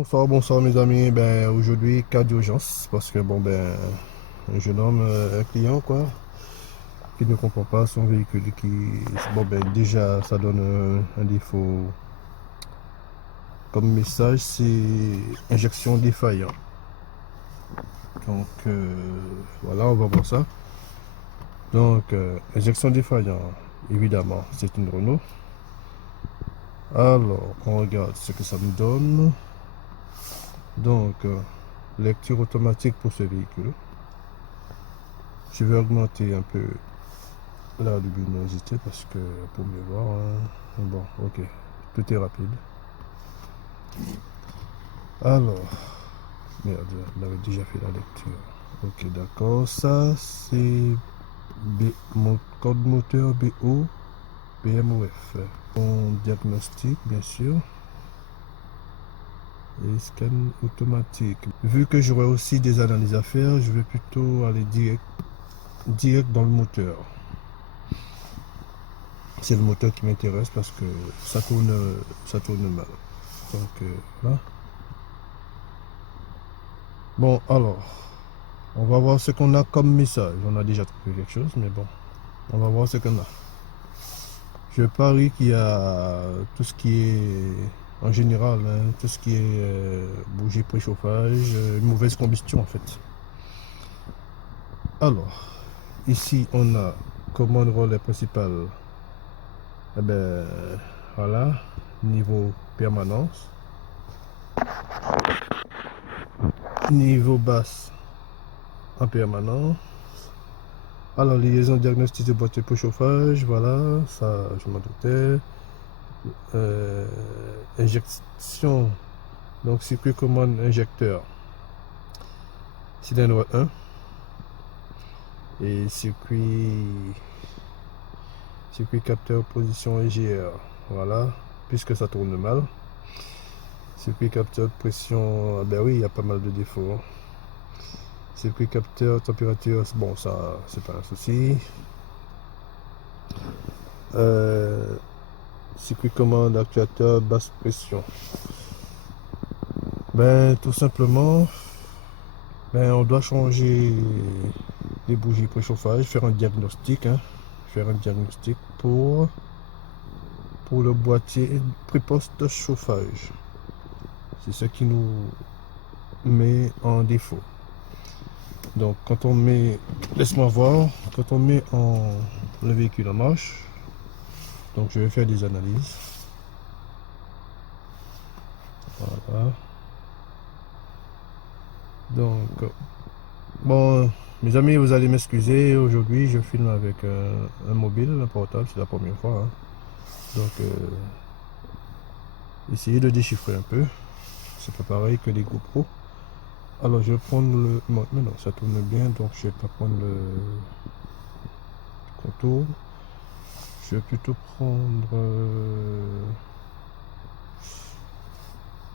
Bonsoir mes amis. Ben aujourd'hui cas d'urgence parce que un jeune homme, un client quoi, qui ne comprend pas son véhicule déjà ça donne un défaut. Comme message c'est injection défaillant. Donc voilà, on va voir ça. Donc injection défaillant, évidemment c'est une Renault. Alors on regarde ce que ça nous donne. Donc lecture automatique pour ce véhicule. Je vais augmenter un peu la luminosité parce que pour mieux voir, hein. Bon, ok, tout est rapide. Alors, merde, on avait déjà fait la lecture. Ok, d'accord, ça c'est mon code moteur BO BMOF. On diagnostic, bien sûr. Et scan automatique. Vu que j'aurai aussi des analyses à faire, je vais plutôt aller direct dans le moteur. C'est le moteur qui m'intéresse parce que ça tourne mal. Donc là. Bon, alors, on va voir ce qu'on a comme message. On a déjà trouvé quelque chose, mais bon, on va voir ce qu'on a. Je parie qu'il y a tout ce qui est, en général, hein, tout ce qui est bougie préchauffage, une mauvaise combustion en fait. Alors, ici on a commande relais principal. Eh ben, voilà, niveau permanence. Niveau basse en permanence. Alors, liaison diagnostic de boîtier pour chauffage, voilà, ça je m'en doutais. Injection, donc circuit commande injecteur, cylindre 1 et circuit capteur position EGR, voilà, puisque ça tourne mal. Circuit capteur de pression, ah ben oui, il y a pas mal de défauts. Circuit capteur température, bon, ça c'est pas un souci. Circuit commande actuateur basse pression. Ben tout simplement, on doit changer les bougies préchauffage, faire un diagnostic, hein, pour le boîtier préposte chauffage. C'est ce qui nous met en défaut. Donc quand on met, laisse-moi voir, quand on met le véhicule en marche, donc je vais faire des analyses. Voilà. Donc bon, mes amis, vous allez m'excuser, aujourd'hui je filme avec un mobile, un portable, c'est la première fois, hein. Donc essayez de déchiffrer un peu, c'est pas pareil que les GoPro. Alors je vais prendre le... Non, ça tourne bien, donc je vais pas prendre le contour. Je vais plutôt prendre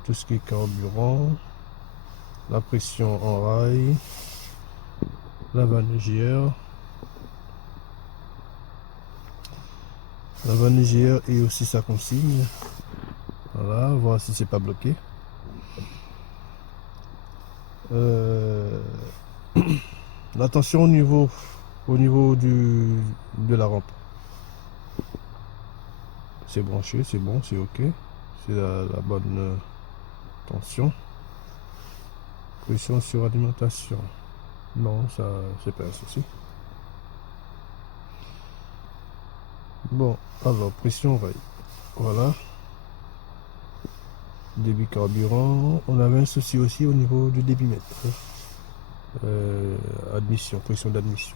tout ce qui est carburant, la pression en rail, la vanne et aussi sa consigne. Voilà, voir si c'est pas bloqué. La tension au niveau de la rampe. C'est branché, c'est bon, c'est ok. C'est la bonne tension. Pression sur alimentation. Non, ça c'est pas un souci. Bon, alors pression rail. Voilà. Débit carburant. On avait un souci aussi au niveau du débitmètre. Admission, pression d'admission.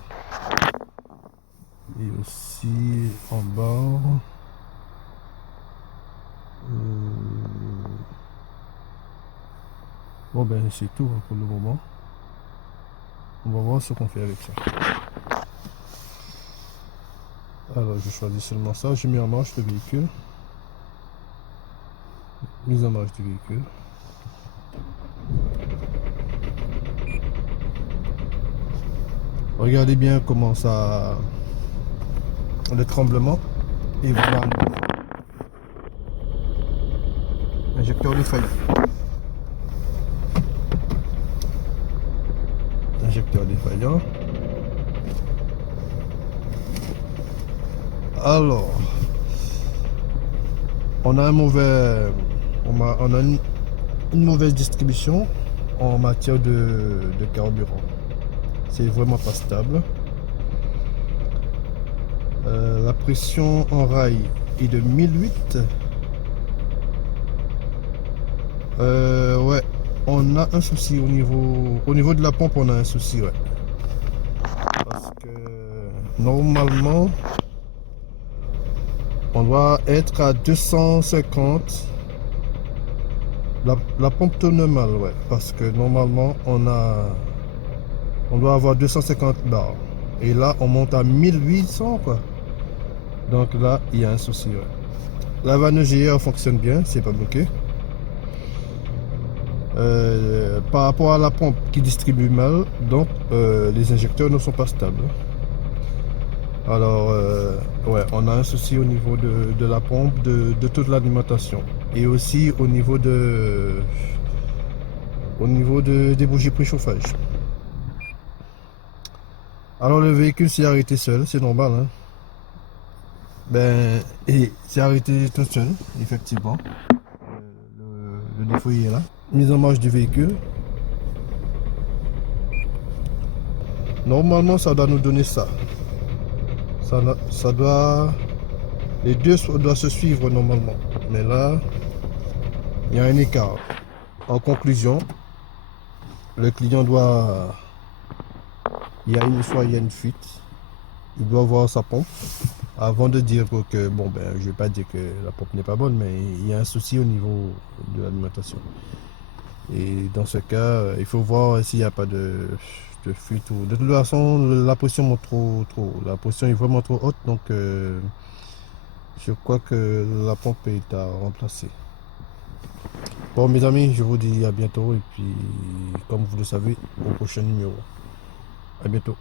Et aussi en bas. Bon ben c'est tout hein, pour le moment. On va voir ce qu'on fait avec ça. Alors je choisis seulement ça. Je mets en marche le véhicule. Mise en marche du véhicule. Regardez bien comment ça... le tremblement. Et voilà. Injecteur défaillant. injecteur défaillant. Alors, on a une mauvaise distribution en matière de carburant. C'est vraiment pas stable. La pression en rail est de 1008. Ouais, on a un souci au niveau de la pompe, on a un souci, ouais. Parce que normalement, on doit être à 250. La pompe tourne mal, ouais. Parce que normalement, on doit avoir 250 bars. Et là, on monte à 1800, quoi. Donc là, il y a un souci, ouais. La vanne EGR fonctionne bien, c'est pas bloqué. Par rapport à la pompe qui distribue mal, donc les injecteurs ne sont pas stables. Alors, ouais, on a un souci au niveau de la pompe, de toute l'alimentation. Et aussi au niveau des bougies préchauffage. Alors, le véhicule s'est arrêté seul, c'est normal, hein. Ben, et s'est arrêté tout seul, effectivement. Le défaut est là. Mise en marche du véhicule. Normalement, ça doit nous donner ça. Ça doit... Les deux doivent se suivre normalement. Mais là, il y a un écart. En conclusion, le client doit... Il y a une fuite. Il doit voir sa pompe avant de dire que, bon, ben, je vais pas dire que la pompe n'est pas bonne, mais il y a un souci au niveau de l'alimentation. Et dans ce cas, il faut voir s'il n'y a pas de fuite. De toute façon, la pression monte trop. La pression est vraiment trop haute, donc je crois que la pompe est à remplacer. Bon, mes amis, je vous dis à bientôt et puis, comme vous le savez, au prochain numéro. À bientôt.